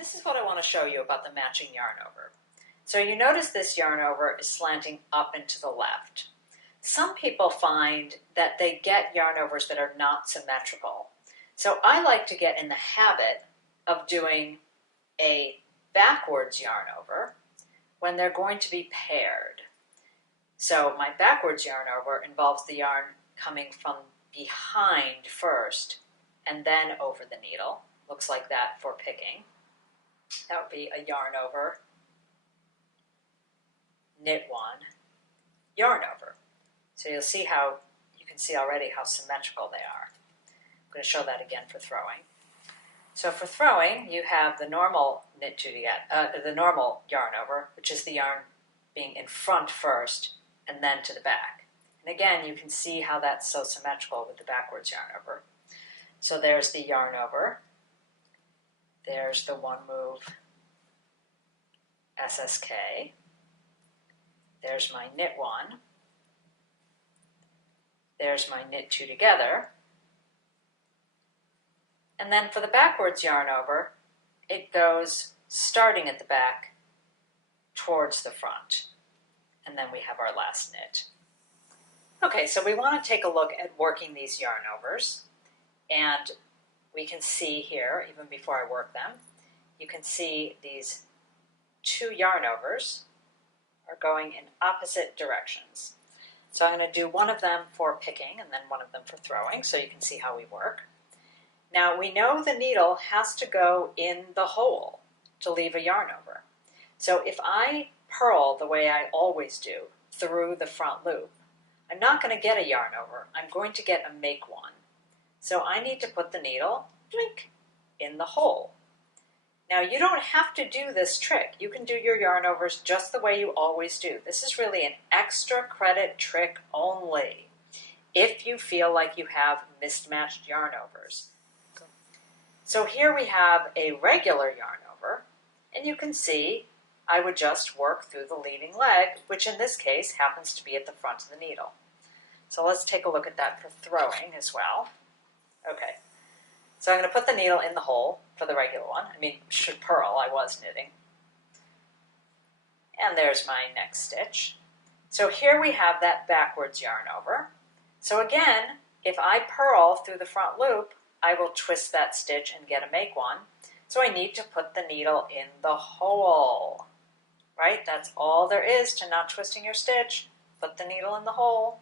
This is what I want to show you about the matching yarn over. So you notice this yarn over is slanting up and to the left. Some people find that they get yarn overs that are not symmetrical. So I like to get in the habit of doing a backwards yarn over when they're going to be paired. So my backwards yarn over involves the yarn coming from behind first and then over the needle. Looks like that for picking. That would be a yarn over, knit one, yarn over. So you'll see how, you can see already how symmetrical they are. I'm going to show that again for throwing. So for throwing, you have the normal knit two together, the normal yarn over, which is the yarn being in front first and then to the back. And again, you can see how that's so symmetrical with the backwards yarn over. So there's the yarn over. There's the one move SSK. There's my knit one. There's my knit two together. And then for the backwards yarn over, it goes starting at the back towards the front. And then we have our last knit. Okay, so we want to take a look at working these yarn overs. And we can see here, even before I work them, you can see these two yarn overs are going in opposite directions. So I'm going to do one of them for picking and then one of them for throwing so you can see how we work. Now we know the needle has to go in the hole to leave a yarn over. So if I purl the way I always do through the front loop, I'm not going to get a yarn over. I'm going to get a make one. So I need to put the needle in the hole. Now you don't have to do this trick. You can do your yarn overs just the way you always do. This is really an extra credit trick only if you feel like you have mismatched yarn overs. So here we have a regular yarn over, and you can see I would just work through the leading leg, which in this case happens to be at the front of the needle. So let's take a look at that for throwing as well. Okay, so I'm going to put the needle in the hole for the regular one. I mean, should purl, I was knitting. And there's my next stitch. So here we have that backwards yarn over. So again, if I purl through the front loop, I will twist that stitch and get a make one. So I need to put the needle in the hole, right? That's all there is to not twisting your stitch. Put the needle in the hole.